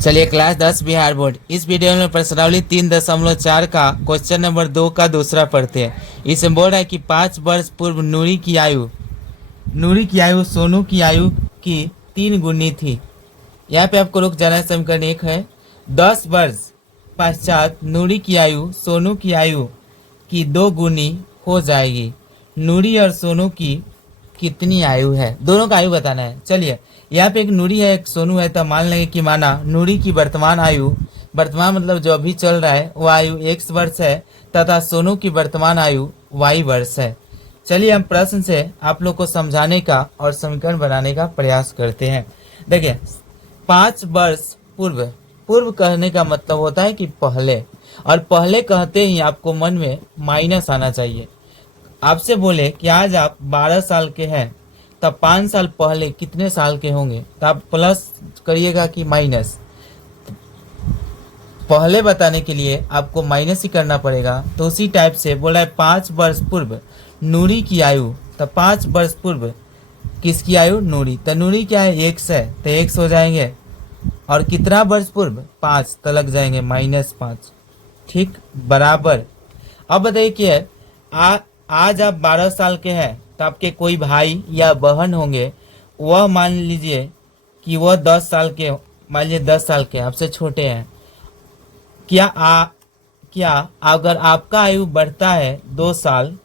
चलिए class 10 Bihar board इस video में प्रश्नावली 3.4 का क्वेश्चन नंबर 2 का दूसरा पढ़ते हैं। इसमें बोल रहा है कि 5 वर्ष पूर्व नूरी की आयु सोनू की आयु की 3 गुनी थी। यहाँ पे आपको रुक जाना है। समीकरण 1 है 10 वर्ष पश्चात नूरी की आयु सोनू की आयु की 2 गुनी हो जाएगी। नूरी और सोनू की कितनी आयु है, दोनों का आयु बताना है। चलिए यहाँ पे एक नूरी है एक सोनू है, तो मान लेंगे कि माना नूरी की वर्तमान आयु, वर्तमान मतलब जो अभी चल रहा है वो आयु x वर्ष है तथा सोनू की वर्तमान आयु y वर्ष है। चलिए हम प्रश्न से आप लोग को समझाने का और समीकरण बनाने का प्रयास करते हैं। देखिए 5 वर्ष पूर्व, पूर्व कहने का मतलब होता है कि पहले, और पहले कहते ही आपको मन में माइनस आना चाहिए। आपसे बोले कि आज आप 12 साल के हैं, तब 5 साल पहले कितने साल के होंगे, तो आप प्लस करिएगा कि माइनस। पहले बताने के लिए आपको माइनस ही करना पड़ेगा। तो उसी टाइप से बोला है 5 वर्ष पूर्व नूरी की आयु, तो 5 वर्ष पूर्व किसकी आयु, नूरी। तो नूरी क्या है, x है, तो x हो जाएंगे। और कितना वर्ष पूर्व, 5, तो लग जाएंगे -5। ठीक, बराबर। अब बताइए कि आज आप 12 साल के हैं, तो आपके कोई भाई या बहन होंगे, वह मान लीजिए कि वह 10 साल के, मान लीजिए 10 साल के आपसे छोटे हैं। क्या अगर आपका आयु बढ़ता है 2 साल,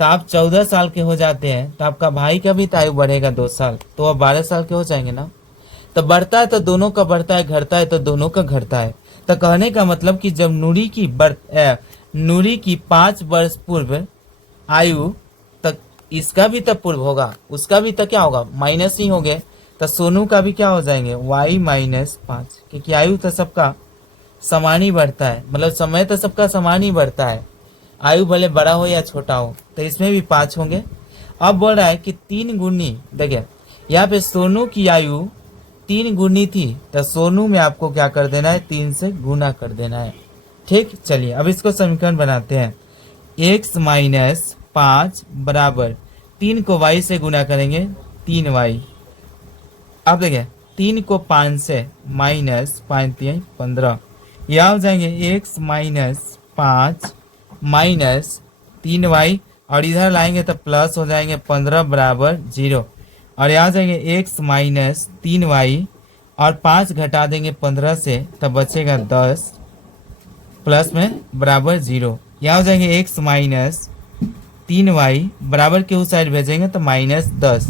तो आप 14 साल के हो जाते हैं, तो आपका भाई का भी तो आयु बढ़ेगा 2 साल, तो वह 12 साल के हो जाएंगे ना। तो बढ़ता है तो दोनों का बढ़ता है, घटता है तो दोनों का घटता है। तो कहने का मतलब कि जब नूरी की 5 वर्ष पूर्व आयु, तक इसका भी तब पूर्व होगा, उसका भी तक क्या होगा, माइनस ही हो गए। तो सोनू का भी क्या हो जाएंगे, y-5, क्योंकि आयु तो सबका समान ही बढ़ता है, मतलब समय तो सबका समान ही बढ़ता है, आयु भले बड़ा हो या छोटा हो। तो इसमें भी 5 होंगे। अब बोल रहा है कि 3 गुनी, देखिए यहाँ पे सोनू की आयु 3 गुनी थी, तो सोनू में आपको क्या कर देना है, 3 से गुना कर देना है। ठीक, चलिए अब इसको समीकरण बनाते हैं। x-5 बराबर 3 को y से गुना करेंगे 3y। अब देखिए 3 को 5 से -5×3=15, यह हो जाएंगे x-5 -3y, और इधर लाएंगे तो प्लस हो जाएंगे 15 बराबर 0, और यहाँ जाएंगे x-3y और 5 घटा देंगे 15 से, तब बचेगा 10 प्लस में बराबर 0। यहाँ हो जाएंगे x-3y बराबर के उस साइड भेजेंगे तो -10।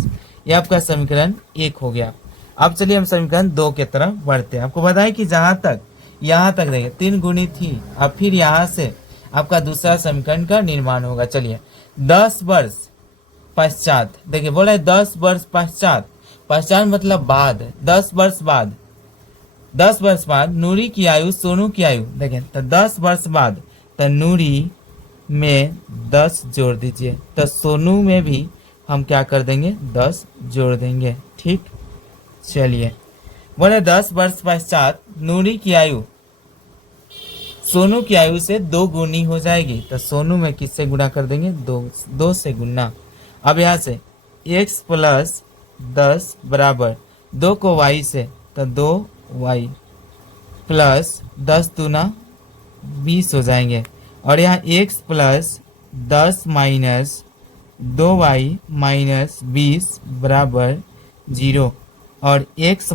ये आपका समीकरण 1 हो गया। अब चलिए हम समीकरण 2 की तरफ बढ़ते हैं। आपको बताएं कि जहाँ तक यहाँ तक देखिए 3 गुनी थी, अब फिर यहाँ से आपका दूसरा समीकरण का निर्माण होगा। चलिए 10 वर्ष पश्चात, देखिए बोला है 10 वर्ष पश्चात, पश्चात मतलब बाद, 10 वर्ष बाद, 10 वर्ष बाद नूरी की आयु सोनू की आयु, देखें तो 10 वर्ष बाद, तो नूरी में 10 जोड़ दीजिए, तो सोनू में भी हम क्या कर देंगे, 10 जोड़ देंगे। ठीक, चलिए बोले 10 वर्ष पश्चात नूरी की आयु सोनू की आयु से 2 गुनी हो जाएगी, तो सोनू में किससे गुना कर देंगे, 2 से गुना। अब यहाँ से x + 10 बराबर 2 को y से, तो 2y प्लस 10 दूना 20 हो जाएंगे, और यहाँ x + 10 - 2y - 20 बराबर 0, और x -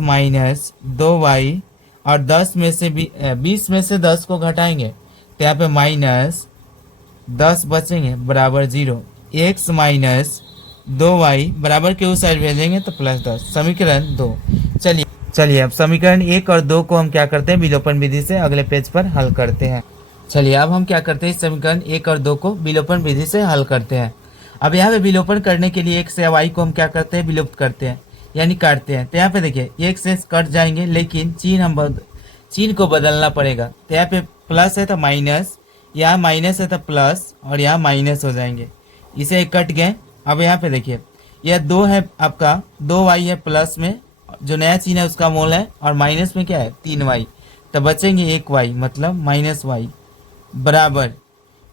2y और 10 में से 20 में से 10 को घटाएंगे, तो यहाँ पे -10 बचेंगे बराबर 0। x - 2y बराबर के उस साइड भेजेंगे तो +10, समीकरण 2। चलिए अब समीकरण 1 और 2 को हम क्या करते हैं, विलोपन विधि से अगले पेज पर हल करते हैं। चलिए अब हम क्या करते हैं, समीकरण 1 और 2 को विलोपन विधि से हल करते हैं। अब यहाँ पे विलोपन करने के लिए x या y को हम क्या करते हैं, विलुप्त करते हैं, यानी काटते हैं। तो यहाँ पे देखिए x से कट जाएंगे, लेकिन चिन्ह को बदलना पड़ेगा। तो यहाँ पे प्लस है तो माइनस, यहाँ माइनस है तो प्लस, और यहाँ माइनस हो जाएंगे, इसे कट गए। अब यहाँ पे देखिए यह 2 है आपका, 2y है प्लस में, जो नया चिन्ह है उसका मोल है, और माइनस में क्या है 3y, तो बचेंगे 1y, मतलब -y बराबर,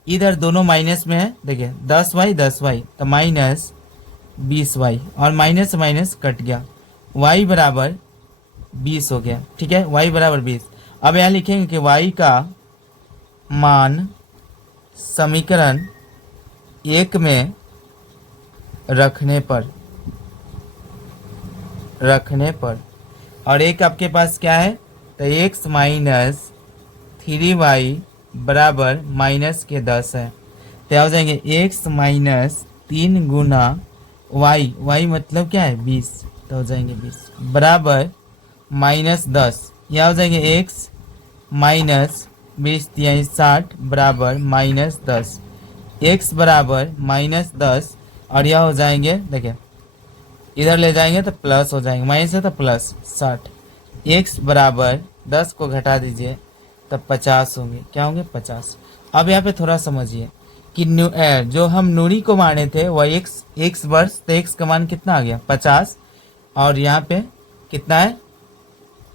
इधर दोनों माइनस में है, देखिए 10y 10y, तो -20y, और माइनस माइनस कट गया, y बराबर 20 हो गया। ठीक है, y बराबर 20। अब यहाँ लिखेंगे कि y का मान समीकरण 1 में रखने पर और एक आपके पास क्या है, तो x माइनस 3y बराबर माइनस के 10 है। तो हो जाएंगे x माइनस 3 गुना y मतलब क्या है 20, तो हो जाएंगे 20 बराबर माइनस 10। यह हो जाएंगे x माइनस 20 यानी 60 बराबर माइनस 10, x बराबर माइनस 10 और यह हो जाएंगे, देखिए इधर ले जाएंगे तो प्लस हो जाएंगे, माइनस है तो प्लस 60, x बराबर 10 को घटा दीजिए तब 50 होंगे। क्या होंगे 50। अब यहाँ पे थोड़ा समझिए कि जो हम नूरी को माने थे वह x वर्ष, तो x का मान कितना आ गया 50 और यहाँ पे कितना है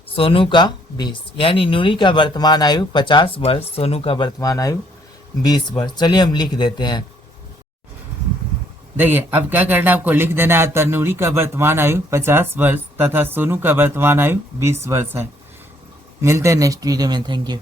सोनू का 20, यानी नूरी का वर्तमान आयु 50 वर्ष, सोनू का वर्तमान आयु 20 वर्ष। चलिए हम लिख देते हैं। देखिए अब क्या करना है, आपको लिख देना है तनूरी का वर्तमान आयु 50 वर्ष तथा सोनू का वर्तमान आयु 20 वर्ष है। मिलते हैं नेक्स्ट वीडियो में। Thank you.